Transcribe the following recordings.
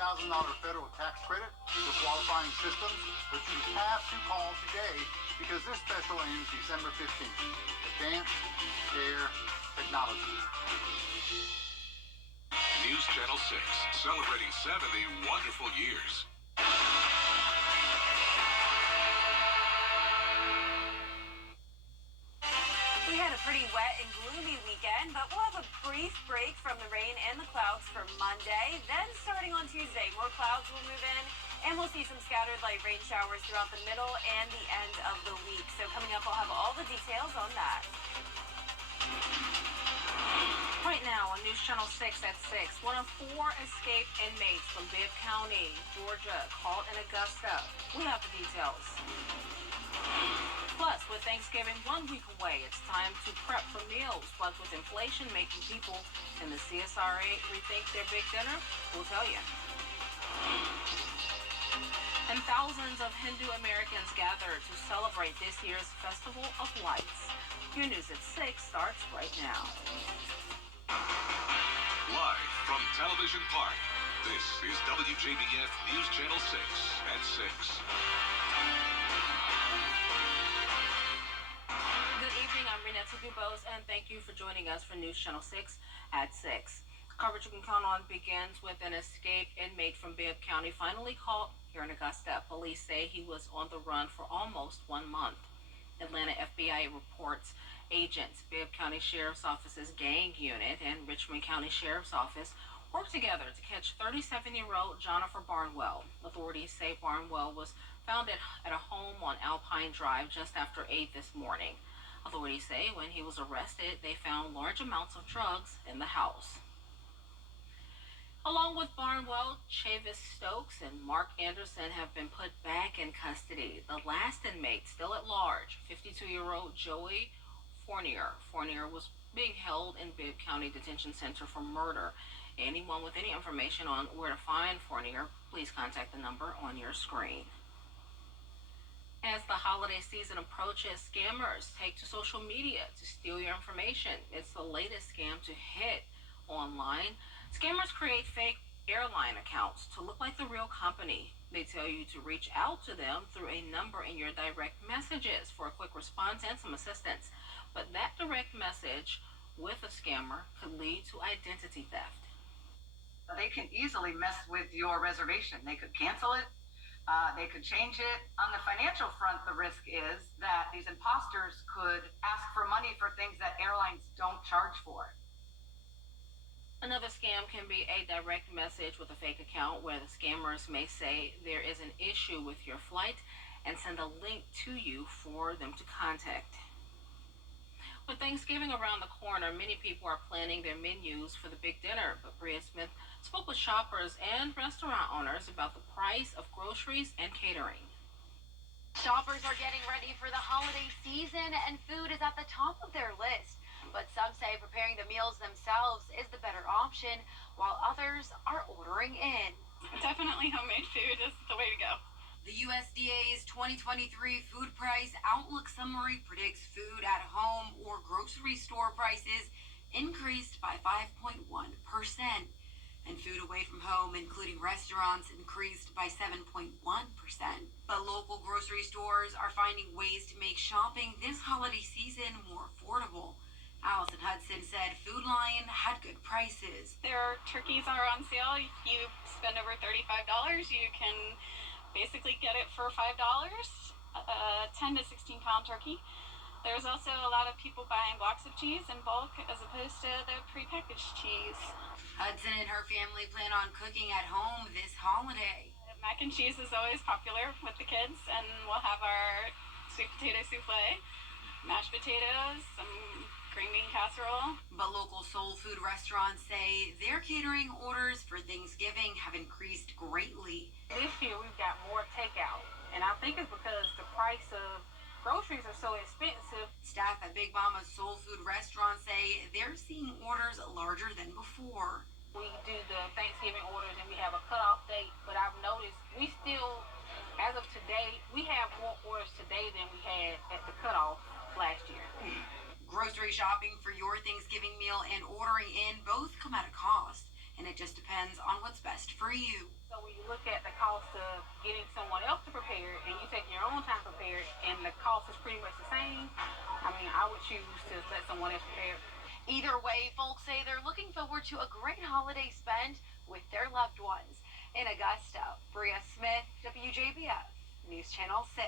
federal tax credit for qualifying systems, but you have to call today because this special ends December 15th. Advanced Care Technology. News Channel 6, celebrating 70 wonderful years. We had a pretty wet and gloomy weekend, but we'll have a brief break from the rain and the clouds for Monday. Then starting on Tuesday, more clouds will move in, and we'll see some scattered light rain showers throughout the middle and the end of the week. So coming up, I'll have all the details on that. Right now on News Channel 6 at 6, one of 4 escaped inmates from Bibb County, Georgia, caught in Augusta. We have the details. Plus, with Thanksgiving 1 week away, it's time to prep for meals. But with inflation making people in the CSRA rethink their big dinner, we'll tell you. And thousands of Hindu Americans gather to celebrate this year's Festival of Lights. Your News at 6 starts right now. Live from Television Park, this is WJBF News Channel 6 at 6. Good evening, I'm Renetta Dubose, and thank you for joining us for News Channel 6 at 6. Coverage you can count on begins with an escaped inmate from Bibb County finally caught here in Augusta. Police say he was on the run for almost 1 month. Atlanta FBI reports agents, Bibb County Sheriff's Office's gang unit and Richmond County Sheriff's Office worked together to catch 37-year-old Jonathan Barnwell. Authorities say Barnwell was found at a home on Alpine Drive just after 8 this morning. Authorities say when he was arrested, they found large amounts of drugs in the house. Along with Barnwell, Chavis Stokes and Mark Anderson have been put back in custody. The last inmate still at large, 52-year-old Joey Fournier. Fournier was being held in Bibb County Detention Center for murder. Anyone with any information on where to find Fournier, please contact the number on your screen. As the holiday season approaches, scammers take to social media to steal your information. It's the latest scam to hit online. Scammers create fake airline accounts to look like the real company. They tell you to reach out to them through a number in your direct messages for a quick response and some assistance. But that direct message with a scammer could lead to identity theft. They can easily mess with your reservation. They could cancel it. They could change it. On the financial front, the risk is that these imposters could ask for money for things that airlines don't charge for. Another scam can be a direct message with a fake account where the scammers may say there is an issue with your flight and send a link to you for them to contact. With Thanksgiving around the corner, many people are planning their menus for the big dinner, but Bria Smith spoke with shoppers and restaurant owners about the price of groceries and catering. Shoppers are getting ready for the holiday season, and food is at the top of their list. But some say preparing the meals themselves is the better option, while others are ordering in. Definitely homemade food is the way to go. The USDA's 2023 Food Price Outlook Summary predicts food at home or grocery store prices increased by 5.1%, and food away from home, including restaurants, increased by 7.1%. But local grocery stores are finding ways to make shopping this holiday season more affordable. Allison Hudson said Food Lion had good prices. Their turkeys are on sale. You spend over $35, you can basically get it for $5, 10 to 16 pound turkey. There's also a lot of people buying blocks of cheese in bulk as opposed to the prepackaged cheese. Hudson and her family plan on cooking at home this holiday. Mac and cheese is always popular with the kids, and we'll have our sweet potato souffle, mashed potatoes, some green bean casserole. But local soul food restaurants say their catering orders for Thanksgiving have increased greatly. This year we've got more takeout, and I think it's because the price of groceries are so expensive. Staff at Big Mama's Soul Food restaurant say they're seeing orders larger than before. We do the Thanksgiving orders and we have a cutoff date, but I've noticed we still, as of today, we have more orders today than we had at the cutoff last year. Grocery shopping for your Thanksgiving meal and ordering in both come at a cost, and it just depends on what's best for you. So getting someone else to prepare it and you take your own time to prepare it and the cost is pretty much the same, I mean, I would choose to let someone else prepare it. Either way, folks say they're looking forward to a great holiday spent with their loved ones. In Augusta, Bria Smith, WJBF, News Channel 6.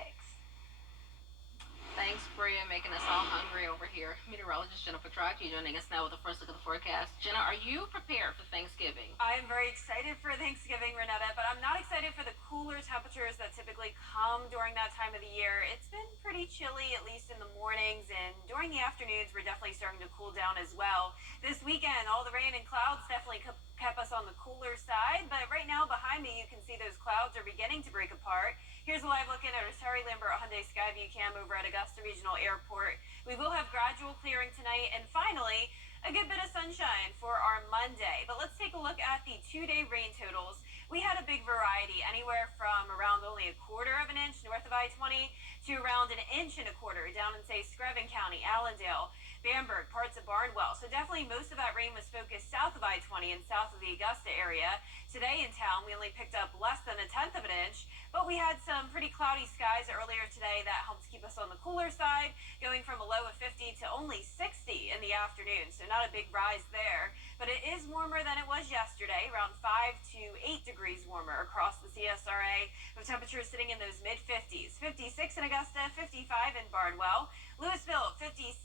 Thanks, Bria, making us all hungry over here. Meteorologist Jennifer Trachy joining us now with the first look at the forecast. Jenna, are you prepared for Thanksgiving? I am very excited for Thanksgiving, Renetta, but I'm not excited for the cooler temperatures that typically come during that time of the year. It's been pretty chilly, at least in the mornings, and during the afternoons, we're definitely starting to cool down as well. This weekend, all the rain and clouds definitely kept us on the cooler side, but right now behind me, you can see those clouds are beginning to break apart. Here's a live look in at our Terry Lambert Hyundai Skyview cam over at Augusta Regional Airport. We will have gradual clearing tonight, and finally, a good bit of sunshine for our Monday. But let's take a look at the 2-day rain totals. We had a big variety, anywhere from around only a quarter of an inch north of I-20 to around an inch and a quarter down in, say, Screven County, Allendale, Bamberg, parts of Barnwell. So definitely most of that rain was focused south of I-20 and south of the Augusta area. Today in town, we only picked up less than a tenth of an inch, but we had some pretty cloudy skies earlier today that helps keep us on the cooler side, going from a low of 50 to only 60 in the afternoon. So not a big rise there, but it is warmer than it was yesterday, around 5 to 8 degrees warmer across the CSRA, with temperatures sitting in those mid-50s. 56 in Augusta, 55 in Barnwell, Louisville 57,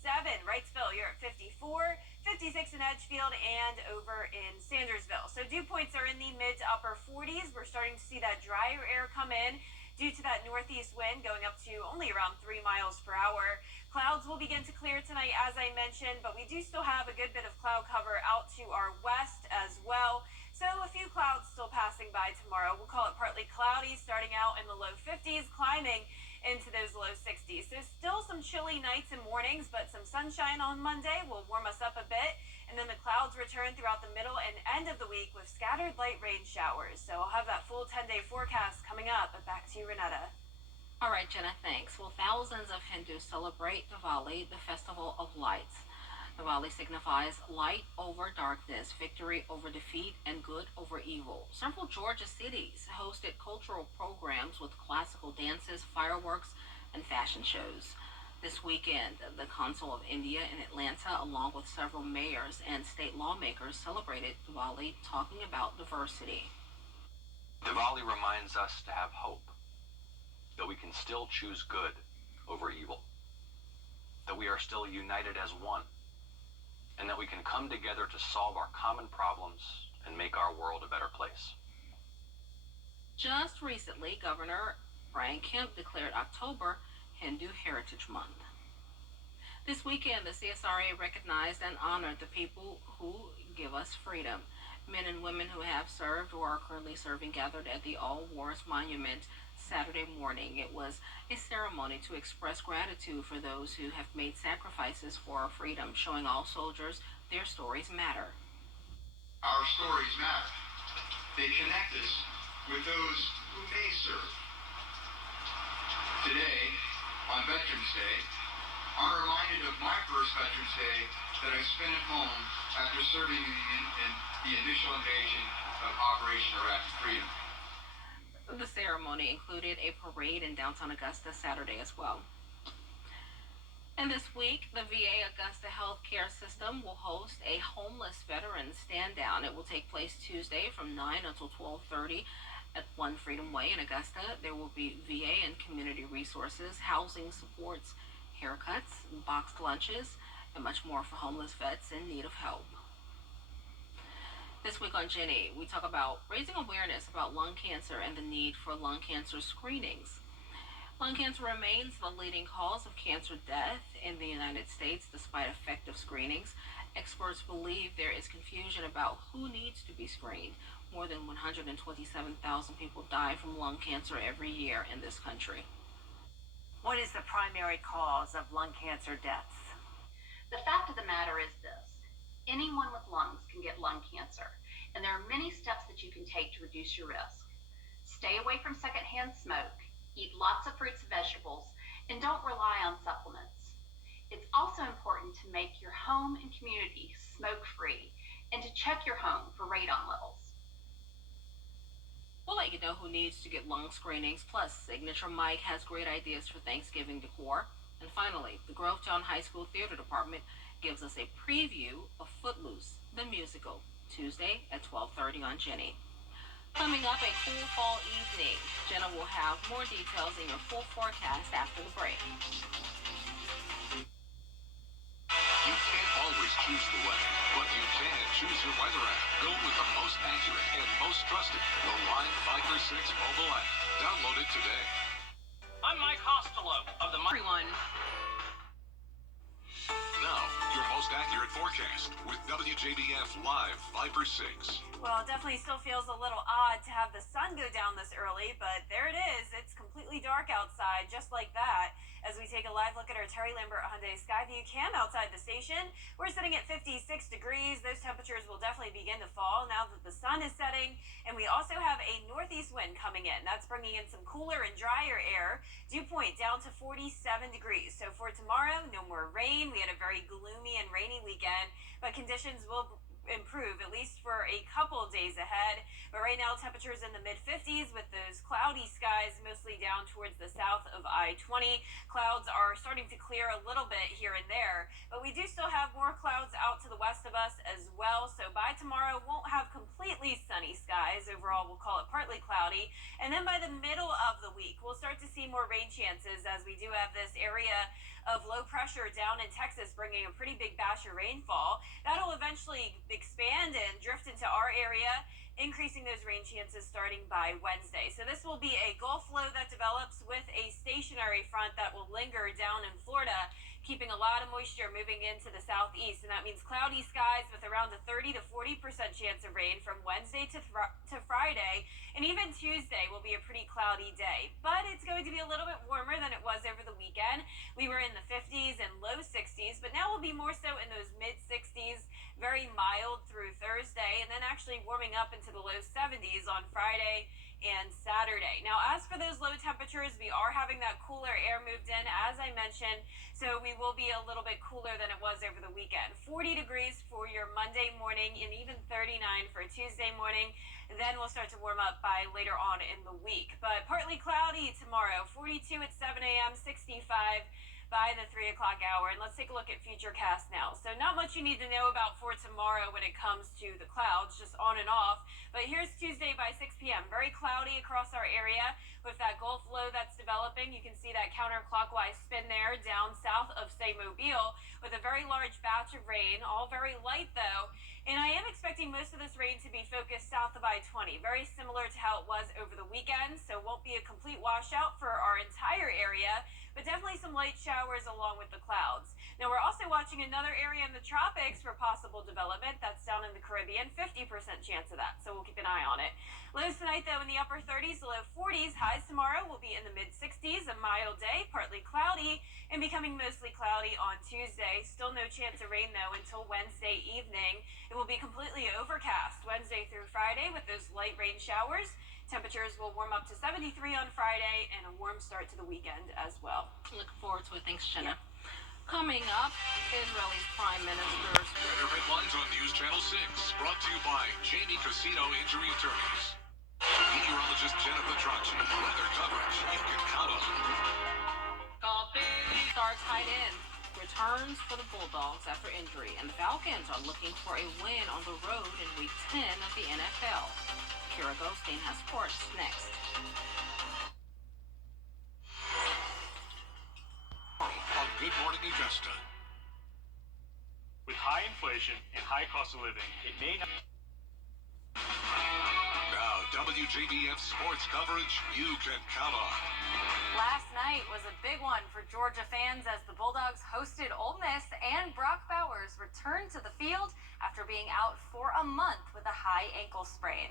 Wrightsville you're at 54, 56 in Edgefield, and over in Sandersville. So dew points are in the mid to upper 40s. We're starting to see that drier air come in due to that northeast wind going up to only around 3 miles per hour. Clouds will begin to clear tonight, as I mentioned, but we do still have a good bit of cloud cover out to our west as well. So a few clouds still passing by tomorrow. We'll call it partly cloudy, starting out in the low 50s, climbing into those low 60s. So still some chilly nights and mornings, but some sunshine on Monday will warm us up a bit. And then the clouds return throughout the middle and end of the week with scattered light rain showers. So I'll have that full 10-day forecast coming up. But back to you, Renetta. All right, Jenna, thanks. Well, thousands of Hindus celebrate Diwali, the festival of lights. Diwali signifies light over darkness, victory over defeat, and good over evil. Several Georgia cities hosted cultural programs with classical dances, fireworks, and fashion shows. This weekend, the Consul of India in Atlanta, along with several mayors and state lawmakers, celebrated Diwali, talking about diversity. Diwali reminds us to have hope, that we can still choose good over evil, that we are still united as one, and that we can come together to solve our common problems and make our world a better place. Just recently, Governor Brian Kemp declared October Hindu Heritage Month. This weekend, the CSRA recognized and honored the people who give us freedom. Men and women who have served or are currently serving gathered at the All Wars Monument Saturday morning. It was a ceremony to express gratitude for those who have made sacrifices for our freedom, showing all soldiers their stories matter. Our stories matter. They connect us with those who may serve. Today, on Veterans Day, I'm reminded of my first Veterans Day that I spent at home after serving in the initial invasion of Operation Iraqi Freedom. The ceremony included a parade in downtown Augusta Saturday as well. And this week, the VA Augusta Healthcare System will host a homeless veteran stand down. It will take place Tuesday from 9 until 12:30 at 1 Freedom Way in Augusta. There will be VA and community resources, housing supports, haircuts, boxed lunches, and much more for homeless vets in need of help. This week on Jenny, we talk about raising awareness about lung cancer and the need for lung cancer screenings. Lung cancer remains the leading cause of cancer death in the United States despite effective screenings. Experts believe there is confusion about who needs to be screened. More than 127,000 people die from lung cancer every year in this country. What is the primary cause of lung cancer deaths? The fact of the matter is this. Anyone with lungs can get lung cancer, and there are many steps that you can take to reduce your risk. Stay away from secondhand smoke, eat lots of fruits and vegetables, and don't rely on supplements. It's also important to make your home and community smoke-free and to check your home for radon levels. We'll let you you know who needs to get lung screenings. Plus, Signature Mike has great ideas for Thanksgiving decor. And finally, the Grovetown High School Theater Department gives us a preview of Footloose, the musical, Tuesday at 12:30 on Jenny. Coming up, a cool fall evening. Jenna will have more details in your full forecast after the break. You can't always choose the weather, but you can choose your weather app. Go with the most accurate and most trusted, the Line 5 for 6 mobile app. Download it today. I'm Mike Costello of the Everyone. Now, your most accurate forecast with WJBF Live 5 for 6. Well, it definitely still feels a little odd to have the sun go down this early, but there it is. It's completely dark outside, just like that. As we take a live look at our Terry Lambert Hyundai Skyview cam outside the station, we're sitting at 56 degrees. Those temperatures will definitely begin to fall now that the sun is setting, and we also have a northeast wind coming in. That's bringing in some cooler and drier air. Dew point down to 47 degrees. So for tomorrow, no more rain. We had a very gloomy and rainy weekend, but conditions will improve at least for a couple days ahead. But right now, temperatures in the mid-50s with those cloudy skies mostly down towards the south of I-20. Clouds are starting to clear a little bit here and there, but we do still have more clouds out to the west of us as well. So by tomorrow, won't have completely sunny skies. Overall, we'll call it partly cloudy. And then by the middle of the week, we'll start to see more rain chances as we do have this area of low pressure down in Texas bringing a pretty big batch of rainfall. That'll eventually expand and drift into our area, increasing those rain chances starting by Wednesday. So this will be a Gulf low that develops with a stationary front that will linger down in Florida, keeping a lot of moisture moving into the southeast. And that means cloudy skies with around a 30 to 40% chance of rain from Wednesday to Friday. And even Tuesday will be a pretty cloudy day. But it's going to be a little bit warmer than it was over the weekend. We were in the 50s and low 60s, but now we'll be more so in those mid 60s, very mild through Thursday, and then actually warming up into the low 70s on Friday and Saturday. Now, as for those low temperatures, we are having that cooler air moved in, as I mentioned, so we will be a little bit cooler than it was over the weekend. 40 degrees for your Monday morning and even 39 for Tuesday morning. And then we'll start to warm up by later on in the week. But partly cloudy tomorrow, 42 at 7 a.m., 65 by the 3 o'clock hour. And let's take a look at Futurecast now. So not much you need to know about for tomorrow when it comes to the clouds, just on and off. But here's Tuesday by 6 p.m. Very cloudy across our area with that Gulf low that's developing. You can see that counterclockwise spin there down south of, say, Mobile with a very large batch of rain, all very light though. And I am expecting most of this rain to be focused south of I-20, very similar to how it was over the weekend. So won't be a complete washout for our entire area, but definitely some light showers along with the clouds. Now, we're also watching another area in the tropics for possible development. That's down in the Caribbean, 50% chance of that, so we'll keep an eye on it. Lows tonight, though, in the upper 30s to low 40s. Highs tomorrow will be in the mid-60s, a mild day, partly cloudy, and becoming mostly cloudy on Tuesday. Still no chance of rain, though, until Wednesday evening. It will be completely overcast Wednesday through Friday with those light rain showers. Temperatures will warm up to 73 on Friday and a warm start to the weekend as well. Looking forward to it. Thanks, Jenna. Coming up, Israel's Prime Minister's Weather headlines on News Channel 6, brought to you by Jamie Casino Injury Attorneys. Meteorologist Jenna Petracci, weather coverage you can count on. star tight end returns for the Bulldogs after injury, and the Falcons are looking for a win on the road in Week 10 of the NFL. Kira Goldstein has sports next. On Good Morning Augusta. With high inflation and high cost of living, it may not. Now, WJBF sports coverage you can count on. Last night was a big one for Georgia fans as the Bulldogs hosted Ole Miss, and Brock Bowers returned to the field after being out for a month with a high ankle sprain.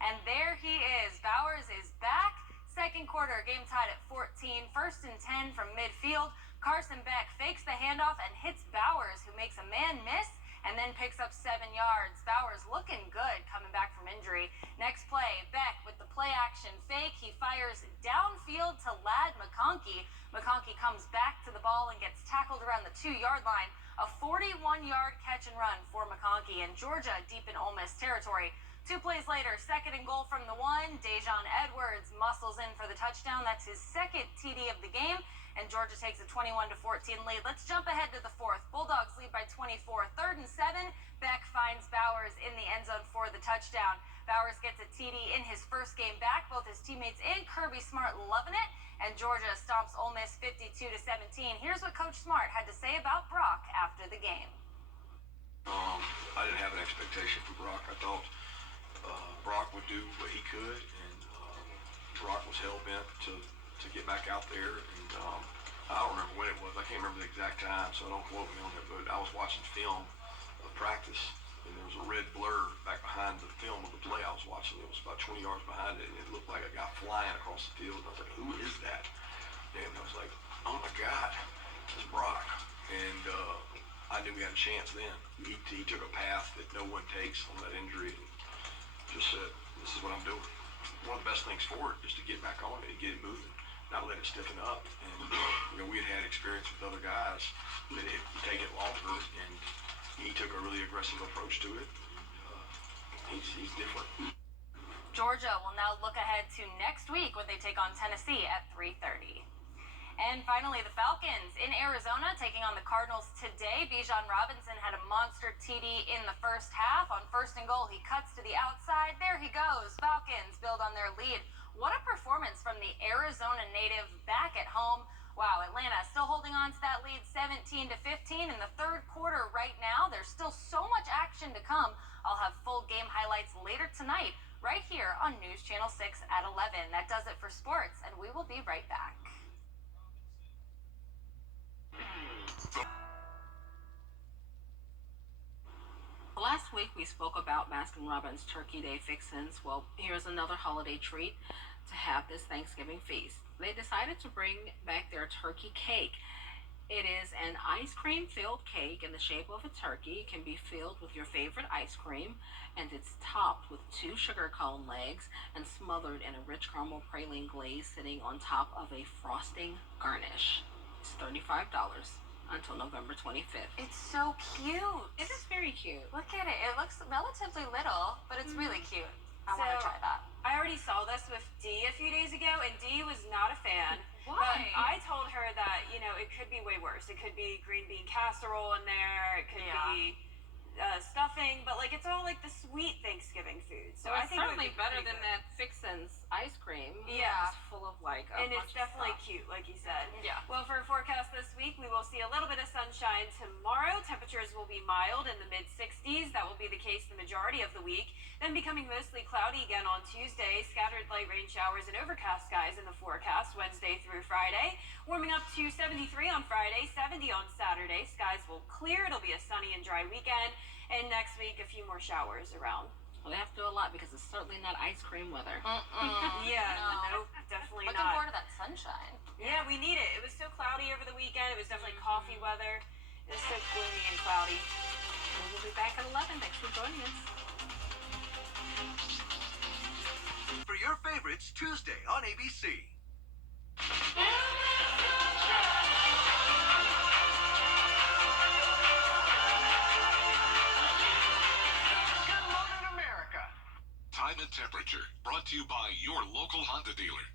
And there he is. Bowers is back. Second quarter, game tied at 14. First and 10 from midfield. Carson Beck fakes the handoff and hits Bowers, who makes a man miss and then picks up 7 yards. Bowers looking good coming back from injury. Next play, Beck with the play action fake. He fires downfield to Ladd McConkey. McConkey comes back to the ball and gets tackled around the 2-yard line. A 41-yard catch and run for McConkey, and Georgia deep in Ole Miss territory. 2 plays later, 2nd and goal from the 1. Dejon Edwards muscles in for the touchdown. That's his 2nd TD of the game. And Georgia takes a 21-14 lead. Let's jump ahead to the 4th. Bulldogs lead by 24. 3rd and 7. Beck finds Bowers in the end zone for the touchdown. Bowers gets a TD in his first game back. Both his teammates and Kirby Smart loving it. And Georgia stomps Ole Miss 52-17. Here's what Coach Smart had to say about Brock after the game. I didn't have an expectation for Brock. I thought Brock would do what he could, and Brock was hell-bent to get back out there. And I don't remember when it was. I can't remember the exact time, so don't quote me on it. But I was watching film of practice, and there was a red blur back behind the film of the play I was watching. It was about 20 yards behind it, and it looked like a guy flying across the field. And I was like, who is that? And I was like, oh my God, it's Brock. And I knew we had a chance then. He took a path that no one takes on that injury and just said, this is what I'm doing. One of the best things for it is to get back on it and get it moving, not let it stiffen up. And we had experience with other guys that it would take it longer, and he took a really aggressive approach to it. He's different. Georgia will now look ahead to next week when they take on Tennessee at 3:30. And finally, the Falcons in Arizona taking on the Cardinals today. Bijan Robinson had a monster TD in the first half. On 1st and goal, he cuts to the outside. There he goes. Falcons build on their lead. What a performance from the Arizona native back at home. Wow, Atlanta still holding on to that lead 17-15 in the 3rd quarter right now. There's still so much action to come. I'll have full game highlights later tonight right here on News Channel 6 at 11. That does it for sports, and we will be right back. Last week we spoke about Baskin-Robbins Turkey Day fixins. Well, here's another holiday treat to have this Thanksgiving feast. They decided to bring back their turkey cake. It is an ice cream filled cake in the shape of a turkey. It can be filled with your favorite ice cream, and it's topped with 2 sugar cone legs and smothered in a rich caramel praline glaze sitting on top of a frosting garnish. It's $35 until November 25th. It's so cute. It is very cute. Look at it. It looks relatively little, but it's really cute. I want to try that. I already saw this with Dee a few days ago, and Dee was not a fan. Why? But I told her that, it could be way worse. It could be green bean casserole in there. It could be stuffing, but it's all the sweet Thanksgiving food. So Well, I it's think it would certainly be better pretty than good. that Fixins ice cream. Yeah. It's full of a And bunch it's of definitely stuff. cute, like you said. Yeah. Well, for a forecast this week, we will see a little bit of sunshine tomorrow. Temperatures will be mild in the mid-60s. That will be the case the majority of the week. Then becoming mostly cloudy again on Tuesday. Scattered light rain showers and overcast skies in the forecast Wednesday through Friday. Warming up to 73 on Friday, 70 on Saturday. Skies will clear. It'll be a sunny and dry weekend. And next week, a few more showers around. Well, they have to do a lot because it's certainly not ice cream weather. Yeah, No. nope, definitely Looking not. forward to that sunshine. Yeah, we need it. It was so cloudy over the weekend. It was definitely coffee weather. It was so gloomy and cloudy. We'll be back at 11. Thanks for joining us. For your favorites Tuesday on ABC. Good morning, America. Time and temperature brought to you by your local Honda dealer.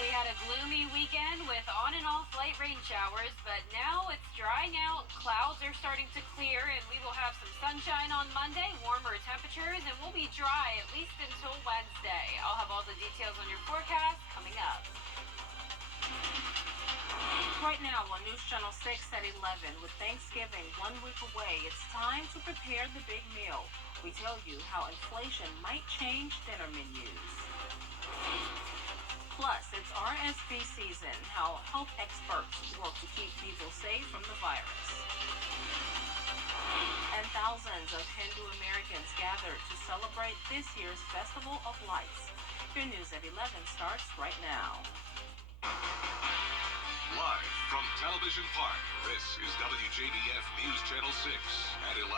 We had a gloomy weekend with on and off light rain showers, but now it's drying out. Clouds are starting to clear, and we will have some sunshine on Monday, warmer temperatures, and we'll be dry at least until Wednesday. I'll have all the details on your forecast coming up. Right now on News Channel 6 at 11, with Thanksgiving 1 week away, it's time to prepare the big meal. We tell you how inflation might change dinner menus. Plus, it's RSV season, how health experts work to keep people safe from the virus. And thousands of Hindu Americans gathered to celebrate this year's Festival of Lights. Your News at 11 starts right now. Live from Television Park, this is WJBF News Channel 6 at 11.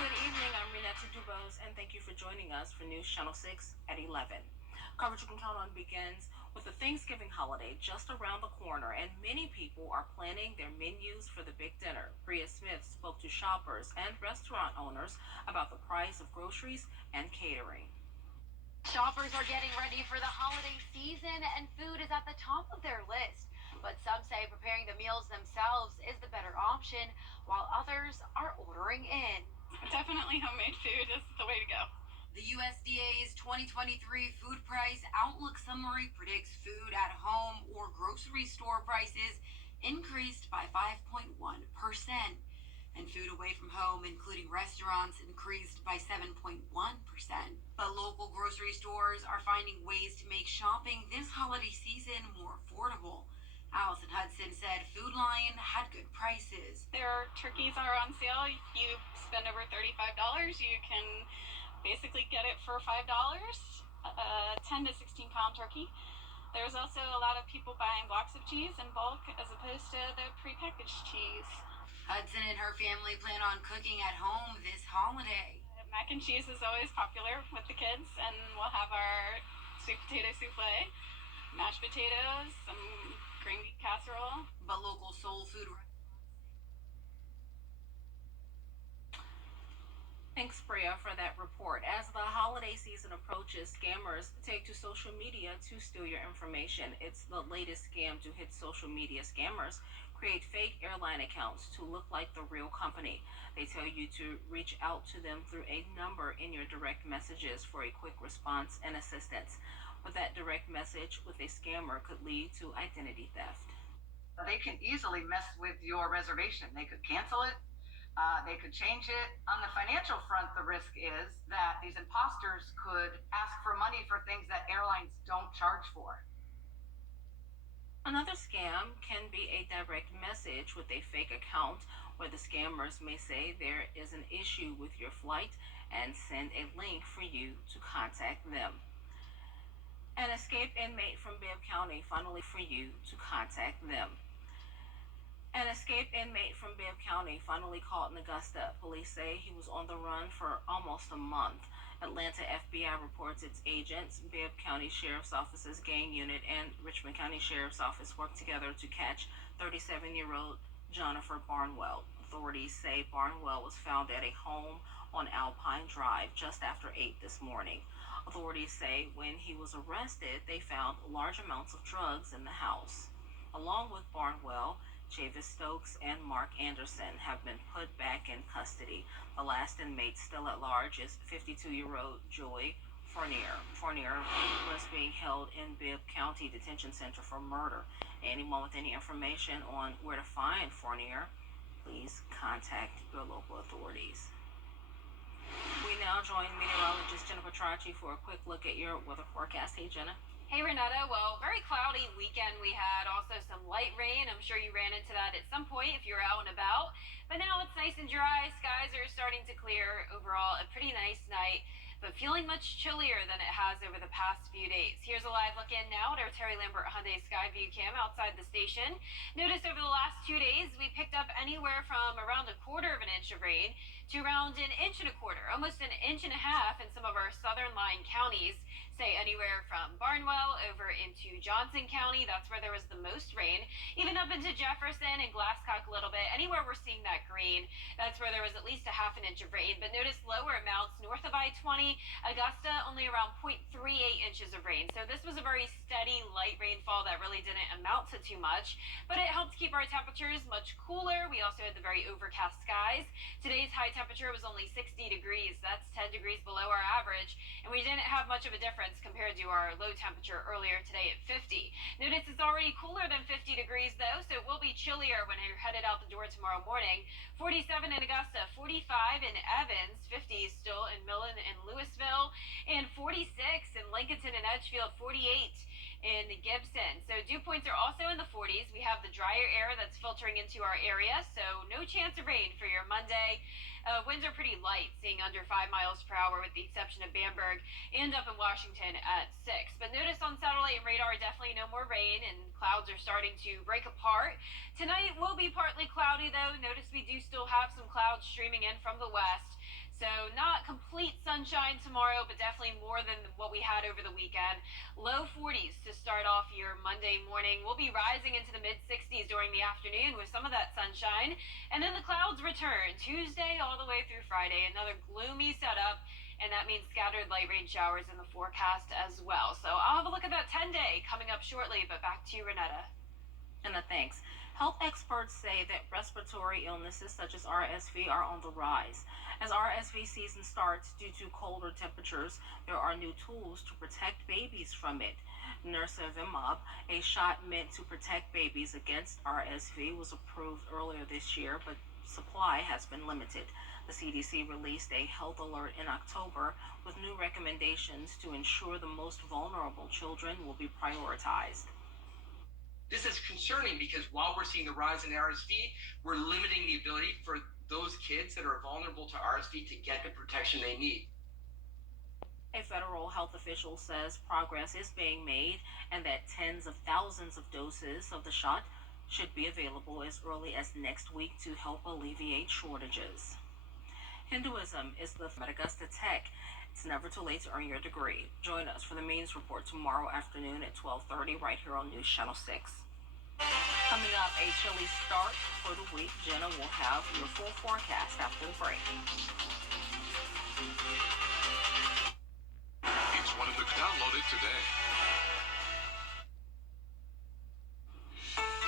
Good evening, I'm Renata Dubose, and thank you for joining us for News Channel 6 at 11. Coverage you can count on begins With the Thanksgiving holiday just around the corner and many people are planning their menus for the big dinner, Bria Smith spoke to shoppers and restaurant owners about the price of groceries and catering. Shoppers are getting ready for the holiday season and food is at the top of their list. But some say preparing the meals themselves is the better option, while others are ordering in. Definitely homemade food is the way to go. The USDA's 2023 food price outlook summary predicts food at home or grocery store prices increased by 5.1%, and food away from home, including restaurants, increased by 7.1%. But local grocery stores are finding ways to make shopping this holiday season more affordable. Allison Hudson said Food Lion had good prices. Their turkeys are on sale. You spend over $35, you can basically get it for $5, 10 to 16 pound turkey. There's also a lot of people buying blocks of cheese in bulk as opposed to the prepackaged cheese. Hudson and her family plan on cooking at home this holiday. Mac and cheese is always popular with the kids, and we'll have our sweet potato souffle, mashed potatoes, some green bean casserole. But local soul food. Thanks, Bria, for that report. As the holiday season approaches, scammers take to social media to steal your information. It's the latest scam to hit social media. Scammers create fake airline accounts to look like the real company. They tell you to reach out to them through a number in your direct messages for a quick response and assistance. But that direct message with a scammer could lead to identity theft. They can easily mess with your reservation. They could cancel it. They could change it. On the financial front, the risk is that these imposters could ask for money for things that airlines don't charge for. Another scam can be a direct message with a fake account where the scammers may say there is an issue with your flight and send a link for you to contact them. An escaped inmate from Bibb County finally for you to contact them. An escaped inmate from Bibb County finally caught in Augusta. Police say he was on the run for almost a month. Atlanta FBI reports its agents, Bibb County Sheriff's Office's gang unit, and Richmond County Sheriff's Office worked together to catch 37-year-old Jennifer Barnwell. Authorities say Barnwell was found at a home on Alpine Drive just after 8 this morning. Authorities say when he was arrested, they found large amounts of drugs in the house. Along with Barnwell, Chavis Stokes and Mark Anderson have been put back in custody. The last inmate still at large is 52-year-old Joy Fournier. Fournier was being held in Bibb County Detention Center for murder. Anyone with any information on where to find Fournier, please contact your local authorities. We now join meteorologist Jenna Petracci for a quick look at your weather forecast. Hey, Jenna. Hey, Renetta. Well, very cloudy weekend we had. Also some light rain. I'm sure you ran into that at some point if you were out and about. But now it's nice and dry. Skies are starting to clear. Overall, a pretty nice night, but feeling much chillier than it has over the past few days. Here's a live look in now at our Terry Lambert Hyundai Skyview cam outside the station. Notice over the last 2 days, we picked up anywhere from around 1/4 inch of rain to around 1 1/4 inch, almost 1.5 inches in some of our southern line counties. Say anywhere from Barnwell over into Johnson County. That's where there was the most rain. Even up into Jefferson and Glasscock a little bit. Anywhere we're seeing that green, that's where there was at least 1/2 inch of rain. But notice lower amounts north of I-20, Augusta, only around 0.38 inches of rain. So this was a very steady light rainfall that really didn't amount to too much, but it helped keep our temperatures much cooler. We also had the very overcast skies. Today's high temperature was only 60 degrees. That's 10 degrees below our average, and we didn't have much of a difference compared to our low temperature earlier today at 50. Notice it's already cooler than 50 degrees though, so it will be chillier when you're headed out the door tomorrow morning. 47 in Augusta, 45 in Evans, 50 still in Millen and Louisville, and 46 in Lincolnton and Edgefield, 48 in Gibson. So dew points are also in the 40s. We have the drier air that's filtering into our area, so no chance of rain for your Monday. Winds are pretty light, seeing under 5 miles per hour with the exception of Bamberg and up in Washington at 6. But notice on satellite and radar, definitely no more rain, and clouds are starting to break apart. Tonight will be partly cloudy, though. Notice we do still have some clouds streaming in from the west. So not complete sunshine tomorrow, but definitely more than what we had over the weekend. Low 40s to start off your Monday morning. We'll be rising into the mid 60s during the afternoon with some of that sunshine. And then the clouds return Tuesday all the way through Friday. Another gloomy setup. And that means scattered light rain showers in the forecast as well. So I'll have a look at that 10-day coming up shortly, but back to you, Renetta. And thanks. Health experts say that respiratory illnesses such as RSV are on the rise. As RSV season starts due to colder temperatures, there are new tools to protect babies from it. Nirsevimab, a shot meant to protect babies against RSV, was approved earlier this year, but supply has been limited. The CDC released a health alert in October with new recommendations to ensure the most vulnerable children will be prioritized. This is concerning because while we're seeing the rise in RSV, we're limiting the ability for those kids that are vulnerable to RSV to get the protection they need. A federal health official says progress is being made and that tens of thousands of doses of the shot should be available as early as next week to help alleviate shortages. Hinduism is the at Augusta Tech. It's never too late to earn your degree. Join us for the Means Report tomorrow afternoon at 12:30 right here on News Channel 6. Coming up, a chilly start for the week. Jenna will have your full forecast after the break. It's one of the download it today.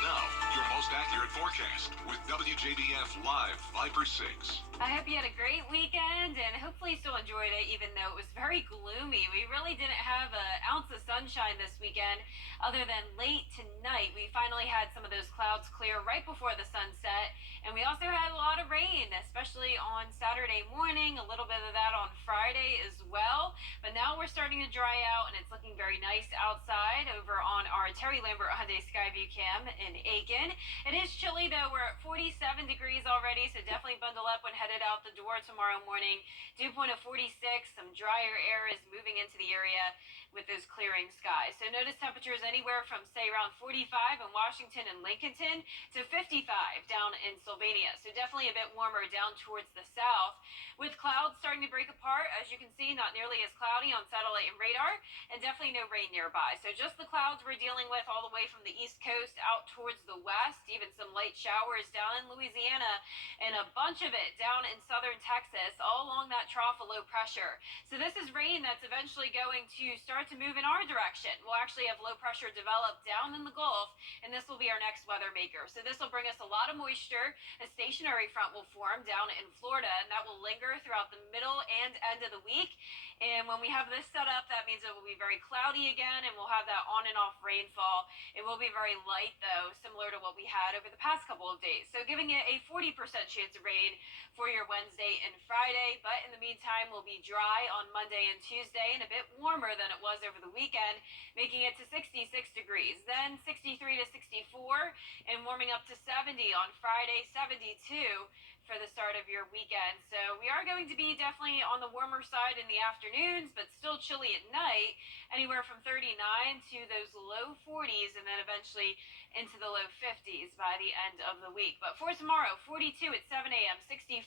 Now, your most accurate forecast with WJBF Live Viper 6. I hope you had a great weekend and hopefully still enjoyed it, even though it was very gloomy. We really didn't have an ounce of sunshine this weekend, other than late tonight. We finally had some of those clouds clear right before the sunset, and we also had a lot of rain, especially on Saturday morning, a little bit of that on Friday as well. But now we're starting to dry out, and it's looking very nice outside over on our Terry Lambert Hyundai Skyview Cam in Aiken. It is chilly, though. We're at 47 degrees already, so definitely bundle up when headed out the door tomorrow morning. Dew point of 46. Some drier air is moving into the area with those clearing skies. So notice temperatures anywhere from, say, around 45 in Washington and Lincolnton to 55 down in Sylvania. So definitely a bit warmer down towards the south, with clouds starting to break apart. As you can see, not nearly as cloudy on satellite and radar, and definitely no rain nearby. So just the clouds we're dealing with all the way from the east coast out towards the west, even some light showers down in Louisiana, and a bunch of it down in southern Texas, all along that trough of low pressure. So this is rain that's eventually going to start to move in our direction. We'll actually have low pressure develop down in the Gulf, and this will be our next weather maker. So this will bring us a lot of moisture. A stationary front will form down in Florida, and that will linger throughout the middle and end of the week. And when we have this set up, that means it will be very cloudy again, and we'll have that on and off rainfall. It will be very light, though, similar to what we had over the past couple of days. So giving it a 40% chance of rain for your Wednesday and Friday. But in the meantime, we'll be dry on Monday and Tuesday and a bit warmer than it was over the weekend, making it to 66 degrees. Then 63 to 64 and warming up to 70 on Friday, 72 for the start of your weekend. So we are going to be definitely on the warmer side in the afternoons, but still chilly at night, anywhere from 39 to those low 40s, and then eventually into the low 50s by the end of the week. But for tomorrow, 42 at 7 a.m., 65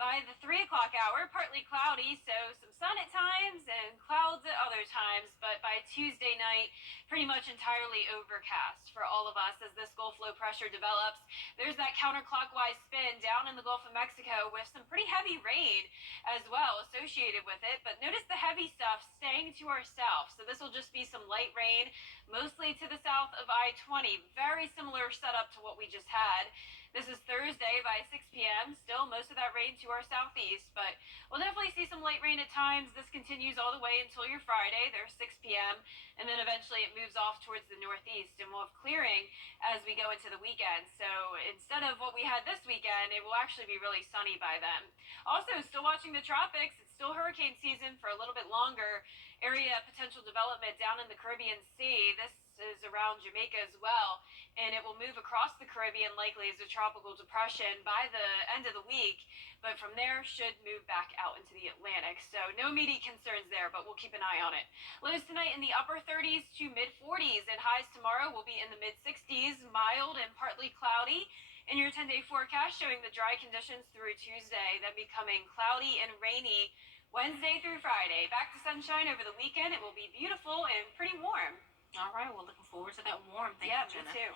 by the 3 o'clock hour, partly cloudy, so some sun at times and clouds at other times, but by Tuesday night, pretty much entirely overcast for all of us as this Gulf low pressure develops. There's that counterclockwise spin down in the Gulf of Mexico with some pretty heavy rain as well associated with it, but notice the heavy stuff staying to our south. So this will just be some light rain, mostly to the south of I-20. Very similar setup to what we just had. This is Thursday by 6 p.m. Still most of that rain to our southeast, but we'll definitely see some light rain at times. This continues all the way until your Friday. There's 6 p.m. and then eventually it moves off towards the northeast, and we'll have clearing as we go into the weekend. So instead of what we had this weekend, it will actually be really sunny by then. Also, still watching the tropics. It's still hurricane season for a little bit longer. Area potential development down in the Caribbean Sea. This is around Jamaica as well, and it will move across the Caribbean likely as a tropical depression by the end of the week, but from there should move back out into the Atlantic. So no immediate concerns there, but we'll keep an eye on it. Lows tonight in the upper 30s to mid 40s, and highs tomorrow will be in the mid 60s, mild and partly cloudy. In your 10-day forecast, showing the dry conditions through Tuesday, then becoming cloudy and rainy Wednesday through Friday. Back to sunshine over the weekend. It will be beautiful and pretty warm. All right, well, looking forward to that warm. Thank Yeah, you, Jenna. me too.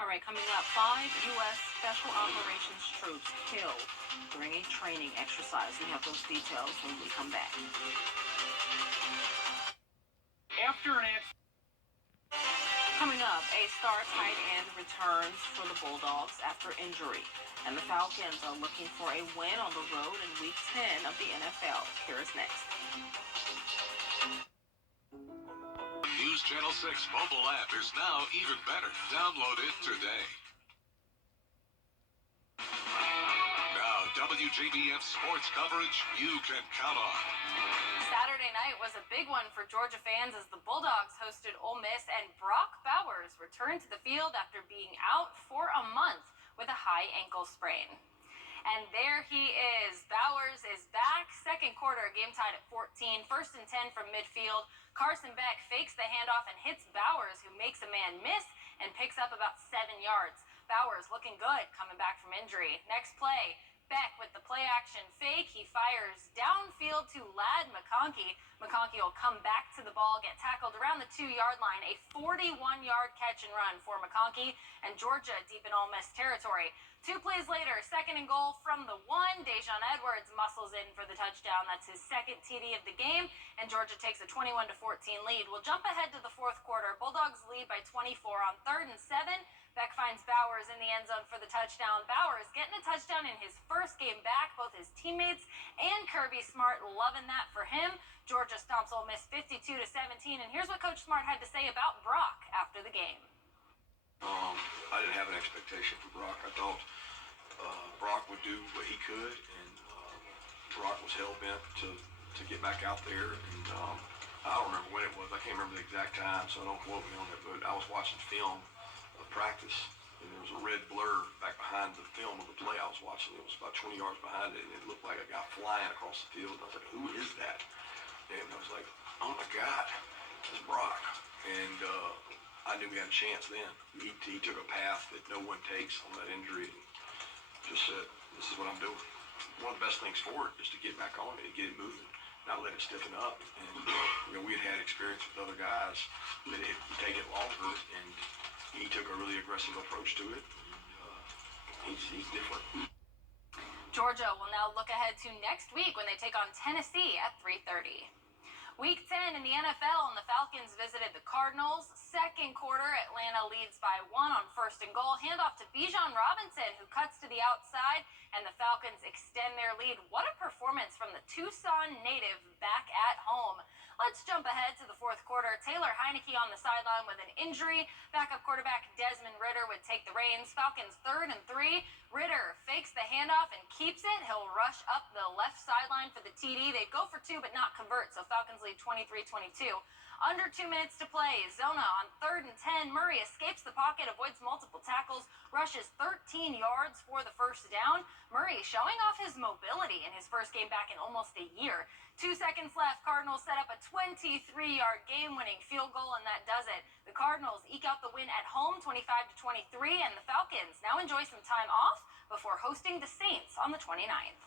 All right, coming up, 5 U.S. Special Operations troops killed during a training exercise. We have those details when we come back. After an accident. Coming up, a star tight end returns for the Bulldogs after injury. And the Falcons are looking for a win on the road in Week 10 of the NFL. Here is next. News Channel 6 mobile app is now even better. Download it today. Now, WJBF sports coverage you can count on. Saturday night was a big one for Georgia fans as the Bulldogs hosted Ole Miss, and Brock Bowers returned to the field after being out for a month with a high ankle sprain. And there he is. Bowers is back. Second quarter, game tied at 14. 1st and 10 from midfield. Carson Beck fakes the handoff and hits Bowers, who makes a man miss and picks up about 7 yards. Bowers looking good coming back from injury. Next play, Beck with the play-action fake. He fires downfield to Ladd McConkey. McConkey will come back to the ball, get tackled around the 2-yard line. A 41-yard catch and run for McConkey, and Georgia deep in Ole Miss territory. 2 plays later, 2nd and goal from the 1. Dejon Edwards muscles in for the touchdown. That's his 2nd TD of the game, and Georgia takes a 21-14 lead. We'll jump ahead to the 4th quarter. Bulldogs lead by 24 on 3rd and 7. Beck finds Bowers in the end zone for the touchdown. Bowers getting a touchdown in his first game back. Both his teammates and Kirby Smart loving that for him. Georgia stomps Ole Miss 52-17, and here's what Coach Smart had to say about Brock after the game. I didn't have an expectation for Brock. I thought Brock would do what he could, and Brock was hell-bent to get back out there. And I don't remember when it was. I can't remember the exact time, so don't quote me on it. But I was watching film of practice, and there was a red blur back behind the film of the play I was watching. It was about 20 yards behind it, and it looked like a guy flying across the field. And I was like, who is that? And I was like, oh my God, it's Brock. And I knew we had a chance then. He took a path that no one takes on that injury and just said, this is what I'm doing. One of the best things for it is to get back on it and get it moving, not let it stiffen up. And we had experience with other guys that had taken it longer, and he took a really aggressive approach to it. He's different. Georgia will now look ahead to next week when they take on Tennessee at 3:30. Week 10 in the NFL, and the Falcons visited the Cardinals. 2nd quarter, Atlanta leads by 1 on 1st and goal. Handoff to Bijan Robinson, who cuts to the outside, and the Falcons extend their lead. What a performance from the Tucson native back at home. Let's jump ahead to the 4th quarter. Taylor Heineke on the sideline with an injury. Backup quarterback Desmond Ridder would take the reins. Falcons 3rd and 3. Ridder fakes the handoff and keeps it. He'll rush up the left sideline for the TD. They go for 2 but not convert, so Falcons lead 23-22. Under 2 minutes to play. Zona on 3rd and 10. Murray escapes the pocket, avoids multiple tackles, rushes 13 yards for the 1st down. Murray showing off his mobility in his first game back in almost a year. 2 seconds left. Cardinals set up a 23-yard game-winning field goal, and that does it. The Cardinals eke out the win at home, 25-23, and the Falcons now enjoy some time off before hosting the Saints on the 29th.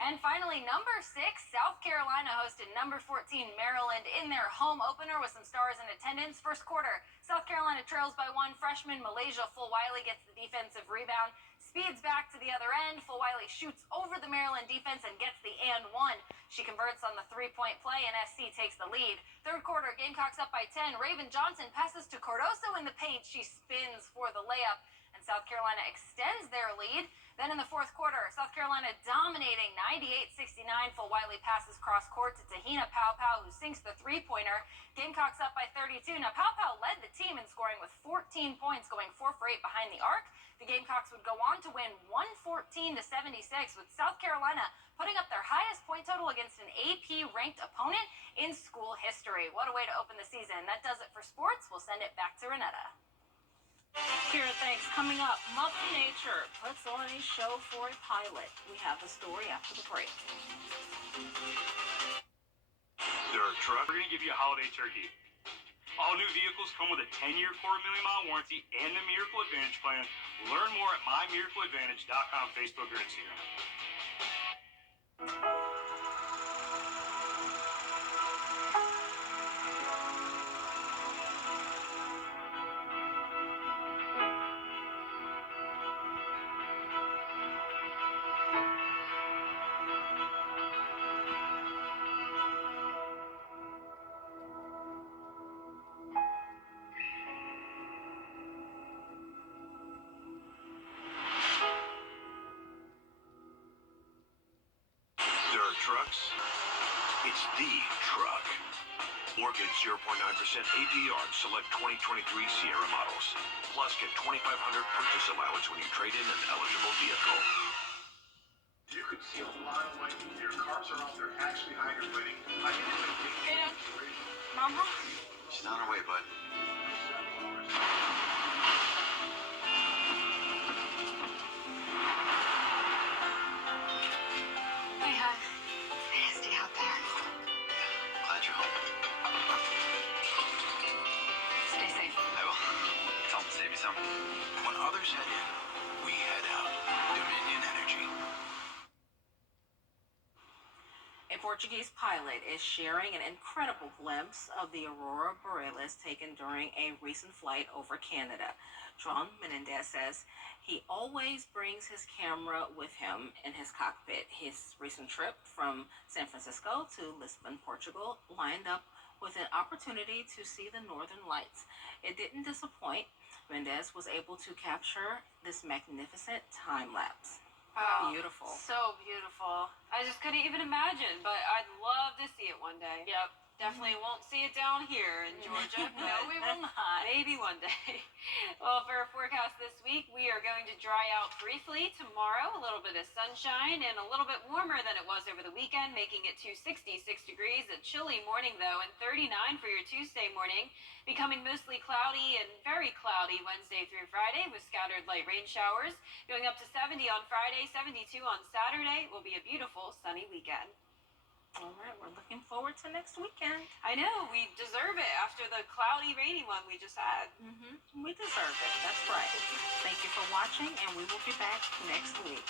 And finally, number 6, South Carolina hosted number 14, Maryland, in their home opener with some stars in attendance. 1st quarter, South Carolina trails by 1. Freshman Malaysia Fulwiley gets the defensive rebound, speeds back to the other end. Fulwiley shoots over the Maryland defense and gets the and 1. She converts on the 3-point play, and SC takes the lead. 3rd quarter, Gamecocks up by 10. Raven Johnson passes to Cardoso in the paint. She spins for the layup, and South Carolina extends their lead. Then in the 4th quarter, South Carolina dominating 98-69. Fulwiley passes cross court to Tahina Paopao, who sinks the 3-pointer. Gamecocks up by 32. Now Paopao led the team in scoring with 14 points, going 4 for 8 behind the arc. The Gamecocks would go on to win 114-76, with South Carolina putting up their highest point total against an AP-ranked opponent in school history. What a way to open the season. That does it for sports. We'll send it back to Renetta. Kira, thanks. Coming up, Mother Nature puts on a show for a pilot. We have the story after the break. Dirt truck. We're going to give you a holiday turkey. All new vehicles come with a 10-year quarter-million-mile warranty and the Miracle Advantage Plan, Learn more at mymiracleadvantage.com, Facebook, or Instagram. There are trucks. It's the truck. Orchid 0.9% APR on select 2023 Sierra models. Plus, get $2,500 purchase allowance when you trade in an eligible vehicle. You could see a mile away from here. Cars are out there actually hydroplaning. I think it's a dangerous situation. Mama? She's on her way, bud. Hey, hon. Nasty out there. Glad you're home. Stay safe. I will. Tell him to save you some. When others head in, we head out. Dominion Energy. A Portuguese pilot is sharing an incredible glimpse of the aurora borealis taken during a recent flight over Canada. João Menendez says he always brings his camera with him in his cockpit. His recent trip from San Francisco to Lisbon, Portugal, lined up with an opportunity to see the northern lights. It didn't disappoint. Menendez was able to capture this magnificent time lapse. Wow. Beautiful. So beautiful. I just couldn't even imagine, but I'd love to see it one day. Yep. Definitely won't see it down here in Georgia. No, we will not. Maybe one day. Well, for our forecast this week, we are going to dry out briefly tomorrow. A little bit of sunshine and a little bit warmer than it was over the weekend, making it to 66 degrees. A chilly morning, though, and 39 for your Tuesday morning. Becoming mostly cloudy and very cloudy Wednesday through Friday with scattered light rain showers. Going up to 70 on Friday, 72 on Saturday. Will be a beautiful sunny weekend. All right, we're looking forward to next weekend. I know, we deserve it after the cloudy, rainy one we just had. We deserve it. That's right. Thank you for watching, and we will be back next week.